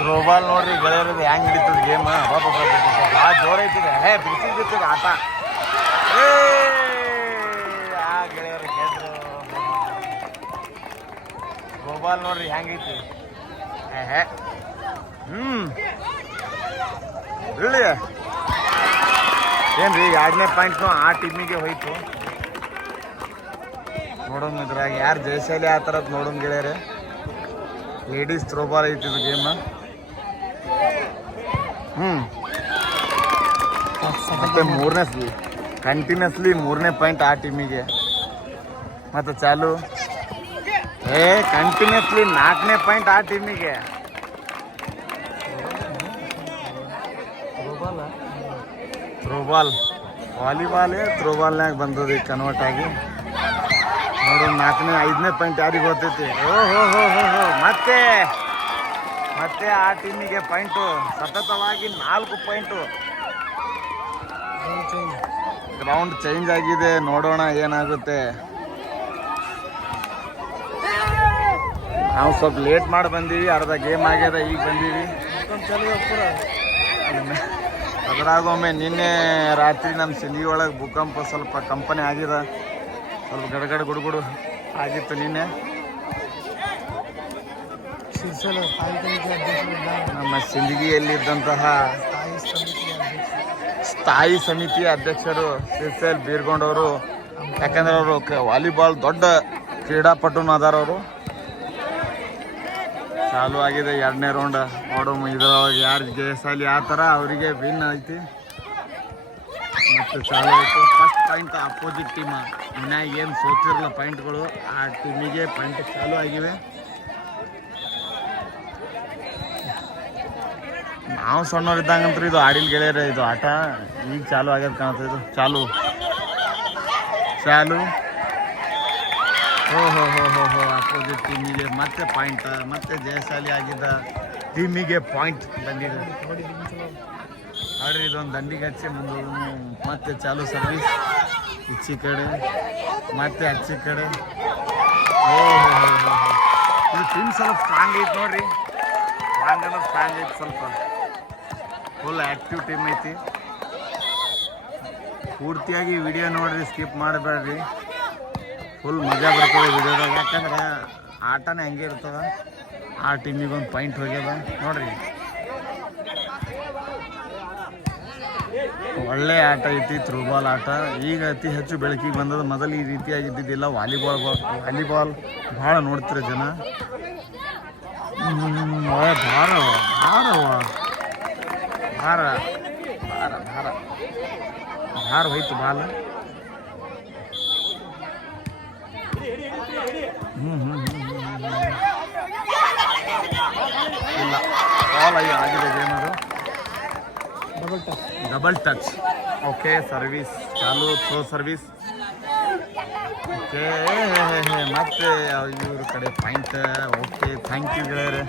Throwball ನೋಡ್ರಿ ಗೆಳೆಯರದು ಹೆಂಗ್ ಹಿಡಿತದ game ಭಾಳ ಜೋರ ಐತಿದೆ. ಹೇ ಬಿಸಿದಿರ್ತದೆ ಆಟ. ಏ, ಆ ಗೆಳೆಯರು ಗೆದ್ರು. ಥ್ರೋಬಾಲ್ ನೋಡ್ರಿ ಹೆಂಗೈತಿ ಹೇ ಹ್ಮ್. ಹೇಳಿ ಏನ್ರಿ ಎರಡನೇ ಪಾಯಿಂಟ್ನು ಆ ಟೀಮಿಗೆ ಹೋಯ್ತು. ನೋಡೋಣ ಇದ್ರಾಗ ಯಾರು ಜಯಶಾಲಿ ಆ ಥರದ್ದು ನೋಡೋಣ ಗೆಳೆಯರೇ. ಲೇಡೀಸ್ ಥ್ರೋಬಾಲ್ ಐತಿ ಇದು ಗೇಮ್ ಮತ್ತೆ ಮೂರನೇ ಕಂಟಿನ್ಯೂಸ್ಲಿ ಮೂರನೇ ಪಾಯಿಂಟ್ ಆ ಟೀಮಿಗೆ ಮತ್ತೆ ಚಾಲು ಏ ಕಂಟಿನ್ಯೂಸ್ಲಿ ನಾಲ್ಕನೇ ಪಾಯಿಂಟ್ ಆ ಟೀಮಿಗೆ ಥ್ರೋಬಾಲ್ ವಾಲಿಬಾಲೇ ಥ್ರೋಬಾಲ್ನಾಗ ಬಂದದ ಈಗ ಕನ್ವರ್ಟ್ ಆಗಿ ನೋಡು ನಾಲ್ಕನೇ ಐದನೇ ಪಾಯಿಂಟ್ ಯಾರಿಗೆ ಗೊತ್ತೈತಿ ಓ ಹೋ ಹೋ ಹೋ ಹೋ ಮತ್ತೆ ಮತ್ತೆ ಆ ಟೀಮಿಗೆ ಪಾಯಿಂಟು ಸತತವಾಗಿ ನಾಲ್ಕು ಪಾಯಿಂಟು ಗ್ರೌಂಡ್ ಚೇಂಜ್ ಆಗಿದೆ. ನೋಡೋಣ ಏನಾಗುತ್ತೆ. ನಾವು ಸ್ವಲ್ಪ ಲೇಟ್ ಮಾಡಿ ಬಂದೀವಿ. ಅರ್ಧ ಗೇಮ್ ಆಗ್ಯದ, ಈಗ ಬಂದೀವಿ. ಅದ್ರಾಗೊಮ್ಮೆ ನಿನ್ನೆ ರಾತ್ರಿ ನಮ್ಮ ಸಿಂಧಿ ಒಳಗೆ ಭೂಕಂಪ ಸ್ವಲ್ಪ ಕಂಪನಿ ಆಗಿದೆ. ಸ್ವಲ್ಪ ಗಡಗಡ ಗುಡುಗುಡು ಆಗಿತ್ತು ನಿನ್ನೆ. ಸ್ಥಾಯಿ ಅಧ್ಯಕ್ಷರಿದ್ದ ನಮ್ಮ ಸಿಂದಗಿಯಲ್ಲಿದ್ದಂತಹ ಸ್ಥಾಯಿ ಸಮಿತಿಯ ಸ್ಥಾಯಿ ಸಮಿತಿ ಅಧ್ಯಕ್ಷರು ಸಿರ್ಸೆಲ್ ಬೀರ್ಗೊಂಡವರು. ಯಾಕಂದ್ರೆ ಅವರು ವಾಲಿಬಾಲ್ ದೊಡ್ಡ ಕ್ರೀಡಾಪಟು ಅದಾರವರು ಚಾಲು ಆಗಿದೆ. ಎರಡನೇ ರೌಂಡ್ ನೋಡೋಣ. ಇದ್ರ ಯಾರು ಜಯಶಾಲಿ ಆ ಥರ ಅವರಿಗೆ ವಿನ್ ಐತಿ. ಮತ್ತು ಚಾಲು ಆಯಿತು. ಫಸ್ಟ್ ಪಾಯಿಂಟ್ ಅಪೋಸಿಟ್ ಟೀಮ್ ಇನ್ನ ಏನು ಸೋತಿರಲ್ಲ ಪಾಯಿಂಟ್ಗಳು ಆ ಟೀಮಿಗೆ ಪಾಯಿಂಟ್ ಚಾಲು ಆಗಿವೆ. ನಾವು ಸಣ್ಣವ್ರಿದ್ದಂಗಂತ್ರ ಇದು ಆಡಿಲ್ ಗೆಳೆಯರ, ಇದು ಆಟ. ಈಗ ಚಾಲು ಆಗ್ಯದ ಕಾಣ್ತದೆ ಇದು. ಚಾಲು. ಚಾಲು. ಹೋ ಹೋ ಹೋ ಹೋ ಹೋ ಅಪೋಸಿಟ್ ಟೀಮಿಗೆ ಮತ್ತೆ ಪಾಯಿಂಟ್ ಮತ್ತೆ ಜಯಶಾಲಿ ಆಗಿದ್ದ ಟೀಮಿಗೆ ಪಾಯಿಂಟ್ ಬಂದಿದೆ. ಆದ್ರೆ ಇದೊಂದು ದಂಡಿಗೆ ಹಚ್ಚಿ ಮುಂದೆ ಮತ್ತೆ ಚಾಲು ಸರ್ವಿಸ್ ಇಚ್ಚಿ ಕಡೆ, ಮತ್ತೆ ಹಚ್ಚಿ ಕಡೆ. ಓ. ಇದು ಟೀಮ್ ಸ್ವಲ್ಪ ಸ್ಟ್ರಾಂಗ್ ಐತೆ ನೋಡ್ರಿ. ಸ್ಟ್ರಾಂಗ್ ಅಂದ್ರೆ ಸ್ಟ್ರಾಂಗ್ ಐತೆ ಸ್ವಲ್ಪ. ಫುಲ್ ಆ್ಯಕ್ಟಿವ್ ಟೀಮ್ ಐತಿ. ಪೂರ್ತಿಯಾಗಿ ವಿಡಿಯೋ ನೋಡ್ರಿ ಸ್ಕಿಪ್ ಮಾಡಬೇಡ್ರಿ. ಫುಲ್ ಮಜಾ ಬರ್ತದೆ ವಿಡಿಯೋದಾಗ ಯಾಕಂದ್ರೆ ಆಟನೇ ಹಂಗೆ ಇರ್ತದ. ಆ ಟೀಮಿಗೆ ಒಂದು ಪಾಯಿಂಟ್ ಹೋಗ್ಯದ. ನೋಡ್ರಿ. ಒಳ್ಳೆ ಆಟ ಐತಿ ಥ್ರೋಬಾಲ್ ಆಟ. ಈಗ ಅತಿ ಹೆಚ್ಚು ಬೆಳಕಿಗೆ ಬಂದದ ಮೊದಲು ಈ ರೀತಿಯಾಗಿದ್ದಿದ್ದಿಲ್ಲ ವಾಲಿಬಾಲ್ ವಾಲಿಬಾಲ್ ಭಾಳ ನೋಡ್ತಿರ ಜನ. ಭಾಳ ಭಾಳ ಅವ, ಭಾರ. ಭಾರ ಭಾರ. ಭಾರ ಹೋಯ್ತು ಬಾಲ. ಹ್ಞೂ ಹ್ಞೂ ಹ್ಞೂ. ಇಲ್ಲ ಬಾಲ್ ಆಗಿ ಆಗಿದೆ game double touch double touch okay service ಚಾಲು ಥ್ರೋ ಸರ್ವಿಸ್ ಓಕೆ ಮತ್ತೆ ಇವ್ರ ಕಡೆ ಪಾಯಿಂಟ್ ಓಕೆ ಥ್ಯಾಂಕ್ ಯು ಗೆಳೆಯರೆ.